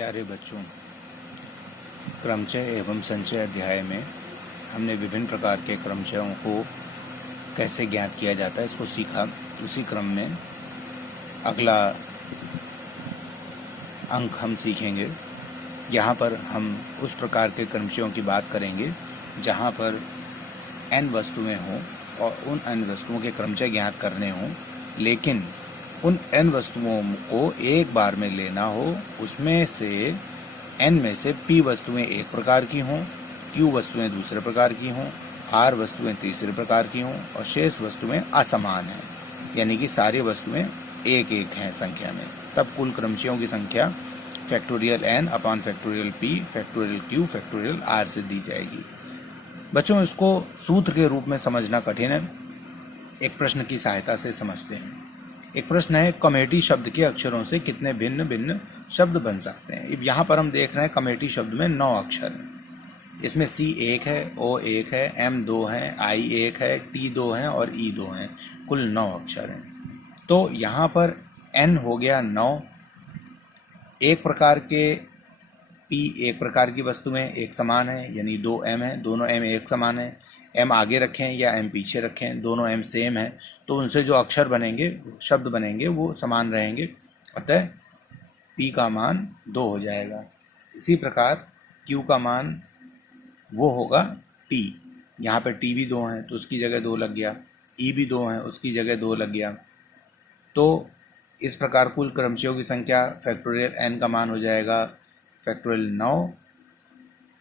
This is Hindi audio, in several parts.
प्यारे बच्चों, क्रमचय एवं संचय अध्याय में हमने विभिन्न प्रकार के क्रमचयों को कैसे ज्ञात किया जाता है इसको सीखा। उसी क्रम में अगला अंक हम सीखेंगे। यहाँ पर हम उस प्रकार के क्रमचयों की बात करेंगे जहाँ पर n वस्तुएं हों और उन n वस्तुओं के क्रमचय ज्ञात करने हों, लेकिन उन n वस्तुओं को एक बार में लेना हो। उसमें से n में से p वस्तुएं एक प्रकार की हों, q वस्तुएं दूसरे प्रकार की हों, r वस्तुएं तीसरे प्रकार की हों और शेष वस्तुएं असमान हैं, यानी कि सारी वस्तुएं एक एक हैं संख्या में। तब कुल क्रमचयों की संख्या factorial n upon factorial p factorial q factorial r से दी जाएगी। बच्चों, इसको सूत्र के रूप में समझना कठिन है, एक प्रश्न की सहायता से समझते हैं। एक प्रश्न है, कमेटी शब्द के अक्षरों से कितने भिन्न भिन्न शब्द बन सकते हैं। अब यहाँ पर हम देख रहे हैं कमेटी शब्द में 9 अक्षर हैं। इसमें C 1 है, O 1 है, M 2 है, I 1 है, T 2 है और E 2 हैं। कुल 9 अक्षर हैं। तो यहाँ पर N हो गया 9। एक प्रकार के P एक प्रकार की वस्तुएं एक समान है, यानी 2 M है, दोनों M एक समान है। M आगे रखें या M पीछे रखें, दोनों M सेम है, तो उनसे जो अक्षर बनेंगे, शब्द बनेंगे, वो समान रहेंगे। अतः P का मान 2 हो जाएगा। इसी प्रकार Q का मान वो होगा T। यहाँ पे T भी 2 है तो उसकी जगह 2 लग गया, E भी 2 है उसकी जगह 2 लग गया। तो इस प्रकार कुल क्रमचयों की संख्या फैक्टोरियल n का मान हो जाएगा फैक्टोरियल 9,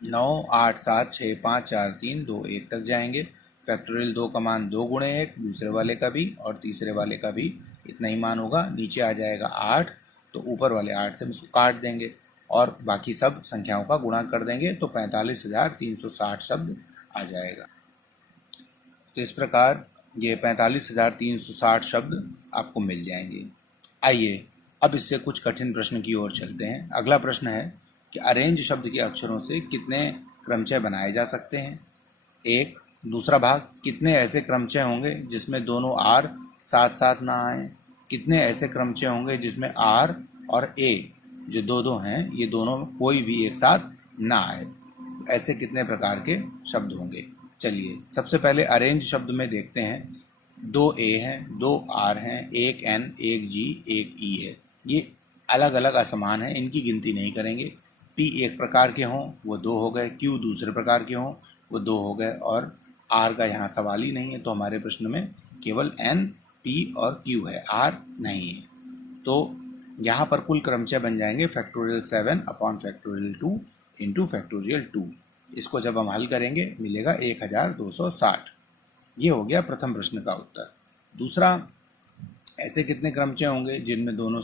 9, 8, 7, 6, 5, 4, 3, 2, 1 तक जाएंगे। फैक्टोरियल 2 का मान 2 गुणे 1, दूसरे वाले का भी और तीसरे वाले का भी इतना ही मान होगा। नीचे आ जाएगा 8, तो ऊपर वाले 8 से हम इसको काट देंगे और बाकी सब संख्याओं का गुणा कर देंगे तो 45,360 शब्द आ जाएगा। तो इस प्रकार ये 45,360 शब्द आपको मिल जाएंगे। आइए अब इससे कुछ कठिन प्रश्न की ओर चलते हैं। अगला प्रश्न है कि अरेंज शब्द के अक्षरों से कितने क्रमचय बनाए जा सकते हैं। एक दूसरा भाग, कितने ऐसे क्रमचय होंगे जिसमें दोनों R साथ साथ ना आए। कितने ऐसे क्रमचय होंगे जिसमें R और A जो दो हैं, ये दोनों कोई भी एक साथ ना आए। ऐसे कितने प्रकार के शब्द होंगे। चलिए सबसे पहले अरेंज शब्द में देखते हैं। 2 A हैं, 2 R हैं, 1 N, 1 G, 1 E है। ये अलग अलग असमान हैं, इनकी गिनती नहीं करेंगे। P एक प्रकार के हों वो 2 हो गए, Q दूसरे प्रकार के हों वो 2 हो गए और R का यहाँ सवाल ही नहीं है। तो हमारे प्रश्न में केवल N, P और Q है, R नहीं है। तो यहाँ पर कुल क्रमचय बन जाएंगे factorial 7 upon factorial 2 into factorial 2। इसको जब हम हल करेंगे मिलेगा 1260। ये हो गया प्रथम प्रश्न का उत्तर। दूसरा, ऐसे कितने क्रमचय होंगे जिनमें दोनों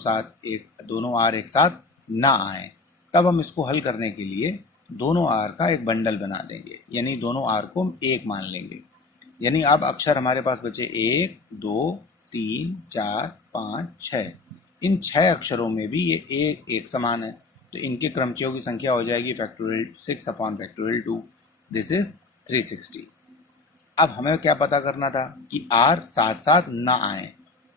R एक साथ ना आए। तब हम इसको हल करने के लिए दोनों R का एक बंडल बना देंगे, यानी दोनों R को हम एक मान लेंगे। यानी अब अक्षर हमारे पास बचे 1, 2, 3, 4, 5, 6। इन 6 अक्षरों में भी ये एक समान है, तो इनके क्रमचयों की संख्या हो जाएगी factorial 6 upon factorial 2। This is 360। अब हमें क्या पता करना था कि R साथ साथ ना आए।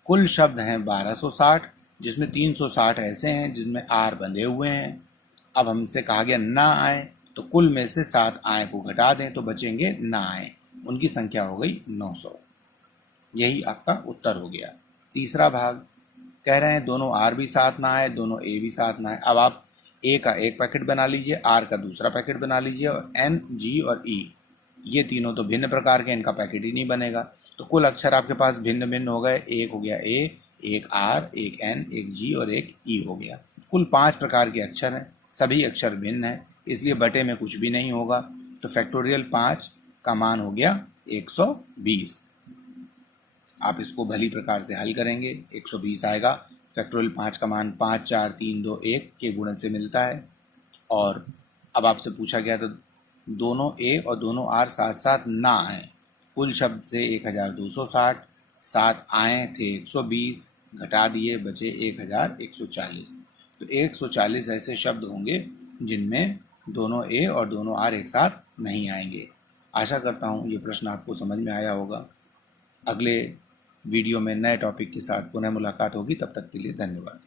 कुल शब्द हैं 1260, जिसमें 360 ऐसे हैं जिसमें R बंधे हुए हैं। अब हमसे कहा गया ना आए, तो कुल में से 7 आए को घटा दें तो बचेंगे ना आए, उनकी संख्या हो गई 900। यही आपका उत्तर हो गया। तीसरा भाग कह रहे हैं दोनों R भी साथ ना आए, दोनों A भी साथ ना आए। अब आप A का एक पैकेट बना लीजिए, R का दूसरा पैकेट बना लीजिए और N, G और E ये तीनों तो भिन्न प्रकार के, इनका पैकेट ही नहीं बनेगा। तो कुल अक्षर आपके पास भिन्न भिन्न हो गए। एक हो गया A, एक R, एक N, एक G और एक E हो गया। कुल 5 प्रकार के अक्षर हैं, सभी अक्षर भिन्न हैं, इसलिए बटे में कुछ भी नहीं होगा। तो फैक्टोरियल 5 का मान हो गया 120। आप इसको भली प्रकार से हल करेंगे, 120 आएगा। फैक्टोरियल 5 का मान 5, 4, 3, 2, 1 के गुणन से मिलता है। और अब आपसे पूछा गया तो दोनों A और दोनों R साथ साथ ना आए। कुल शब्द से 1260, 7 आए थे 120, घटा दिए बचे 1140। तो 140 ऐसे शब्द होंगे जिनमें दोनों A और दोनों R एक साथ नहीं आएंगे। आशा करता हूँ ये प्रश्न आपको समझ में आया होगा। अगले वीडियो में नए टॉपिक के साथ पुनः मुलाकात होगी, तब तक के लिए धन्यवाद।